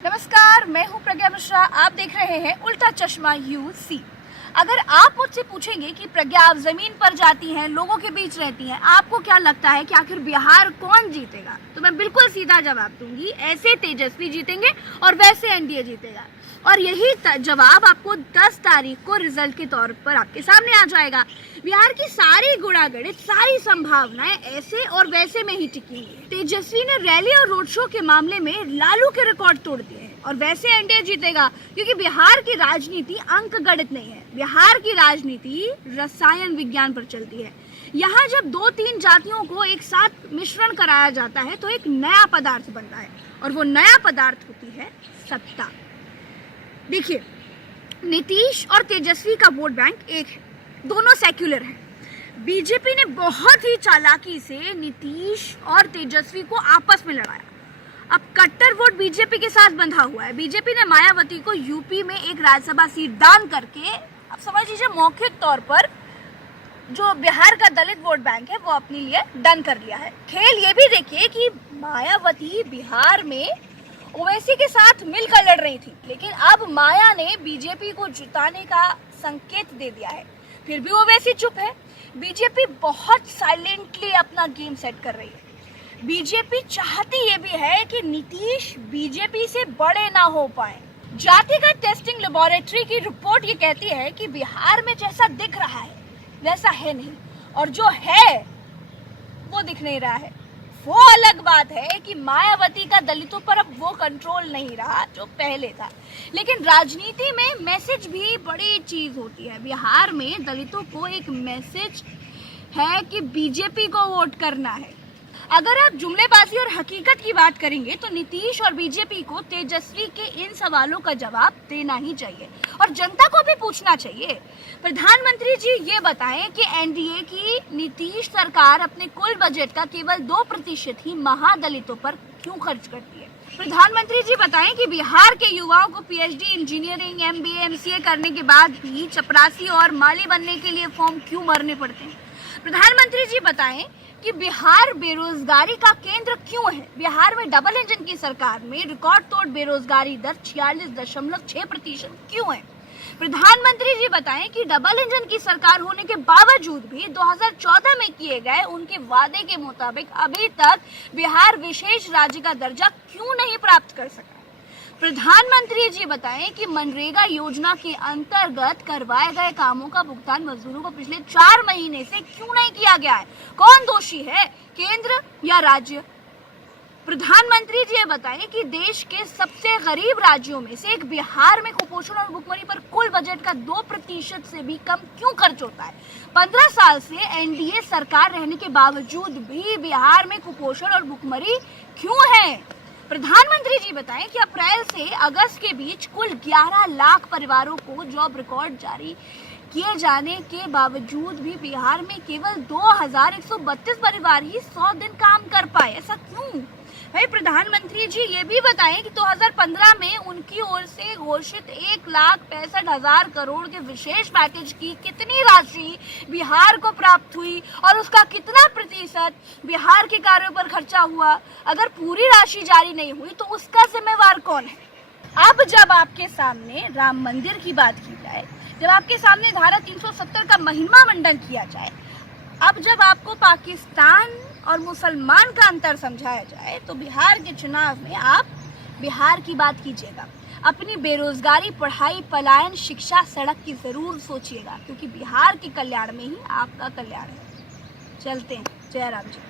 नमस्कार, मैं हूं प्रज्ञा मिश्रा। आप देख रहे हैं उल्टा चश्मा यूसी। अगर आप मुझसे पूछेंगे कि प्रज्ञा आप जमीन पर जाती हैं, लोगों के बीच रहती हैं, आपको क्या लगता है कि आखिर बिहार कौन जीतेगा, तो मैं बिल्कुल सीधा जवाब दूंगी, ऐसे तेजस्वी जीतेंगे और वैसे एनडीए जीतेगा। और यही जवाब आपको 10 तारीख को रिजल्ट के तौर पर आपके सामने आ जाएगा। बिहार की सारी गुणागणित, सारी संभावनाएं ऐसे और वैसे में ही टिकी है। तेजस्वी ने रैली और रोड शो के मामले में लालू के रिकॉर्ड तोड़ दिए हैं और वैसे एनडीए जीतेगा, क्योंकि बिहार की राजनीति अंक गणित नहीं है। बिहार की राजनीति रसायन विज्ञान पर चलती है। यहाँ जब 2-3 जातियों को एक साथ मिश्रण कराया जाता है तो एक नया पदार्थ बनता है, और वो नया पदार्थ होती है सत्ता। देखिए, नीतीश और तेजस्वी का वोट बैंक एक है, दोनों सेक्युलर हैं। बीजेपी ने बहुत ही चालाकी से नीतीश और तेजस्वी को आपस में लड़ाया। अब कट्टर वोट बीजेपी के साथ बंधा हुआ है। बीजेपी ने मायावती को यूपी में एक राज्यसभा सीट दान करके, अब समझ लीजिए, मौखिक तौर पर जो बिहार का दलित वोट बैंक है वो अपने लिए डन कर लिया है। खेल ये भी देखिए कि मायावती बिहार में ओवैसी के साथ मिलकर लड़ रही थी, लेकिन अब माया ने बीजेपी को जिताने का संकेत दे दिया है। फिर भी ओवैसी चुप है। बीजेपी बहुत साइलेंटली अपना गेम सेट कर रही है। बीजेपी चाहती ये भी है कि नीतीश बीजेपी से बड़े ना हो पाए। जातिगत टेस्टिंग लेबोरेटरी की रिपोर्ट ये कहती है कि बिहार में जैसा दिख रहा है वैसा है नहीं, और जो है वो दिख नहीं रहा है। वो अलग बात है कि मायावती का दलितों पर अब वो कंट्रोल नहीं रहा जो पहले था, लेकिन राजनीति में मैसेज भी बड़ी चीज होती है। बिहार में दलितों को एक मैसेज है कि बीजेपी को वोट करना है। अगर आप जुमलेबाजी और हकीकत की बात करेंगे तो नीतीश और बीजेपी को तेजस्वी के इन सवालों का जवाब देना ही चाहिए, और जनता को भी पूछना चाहिए। प्रधानमंत्री जी ये बताएं कि एनडीए की नीतीश सरकार अपने कुल बजट का केवल 2% ही महादलितों पर क्यों खर्च करती है। प्रधानमंत्री जी बताएं कि बिहार के युवाओं को पीएचडी, इंजीनियरिंग, एमबीए, एमसीए करने के बाद भी चपरासी और माली बनने के लिए फॉर्म क्यों भरने पड़ते हैं। प्रधानमंत्री जी बताएं कि बिहार बेरोजगारी का केंद्र क्यों है। बिहार में डबल इंजन की सरकार में रिकॉर्ड तोड़ बेरोजगारी दर 46.6% क्यों है। प्रधानमंत्री जी बताएं कि डबल इंजन की सरकार होने के बावजूद भी 2014 में किए गए उनके वादे के मुताबिक अभी तक बिहार विशेष राज्य का दर्जा क्यों नहीं प्राप्त कर सका। प्रधानमंत्री जी बताएं कि मनरेगा योजना के अंतर्गत करवाए गए कामों का भुगतान मजदूरों को पिछले 4 महीने से क्यों नहीं किया गया है। कौन दोषी है, केंद्र या राज्य। प्रधानमंत्री जी बताएं कि देश के सबसे गरीब राज्यों में से एक बिहार में कुपोषण और भुखमरी पर कुल बजट का 2% से भी कम क्यों खर्च होता है। 15 साल से एनडीए सरकार रहने के बावजूद भी बिहार में कुपोषण और भुखमरी क्यों है। प्रधानमंत्री जी बताएं कि अप्रैल से अगस्त के बीच कुल 11 लाख परिवारों को जॉब रिकॉर्ड जारी किए जाने के बावजूद भी बिहार में केवल 2132 परिवार ही 100 दिन काम कर पाए। ऐसा क्यों भाई। प्रधानमंत्री जी ये भी बताएं कि 2015 में उनकी ओर से घोषित 1,65,000 करोड़ के विशेष पैकेज की कितनी राशि बिहार को प्राप्त हुई और उसका कितना प्रतिशत बिहार के कार्यों पर खर्चा हुआ। अगर पूरी राशि जारी नहीं हुई तो उसका जिम्मेवार कौन है। अब जब आपके सामने राम मंदिर की बात की जाए, जब आपके सामने धारा 370 का महिमा मंडन किया जाए, अब जब आपको पाकिस्तान और मुसलमान का अंतर समझाया जाए, तो बिहार के चुनाव में आप बिहार की बात कीजिएगा। अपनी बेरोजगारी, पढ़ाई, पलायन, शिक्षा, सड़क की जरूर सोचिएगा, क्योंकि बिहार के कल्याण में ही आपका कल्याण है। चलते हैं। जय राम जी।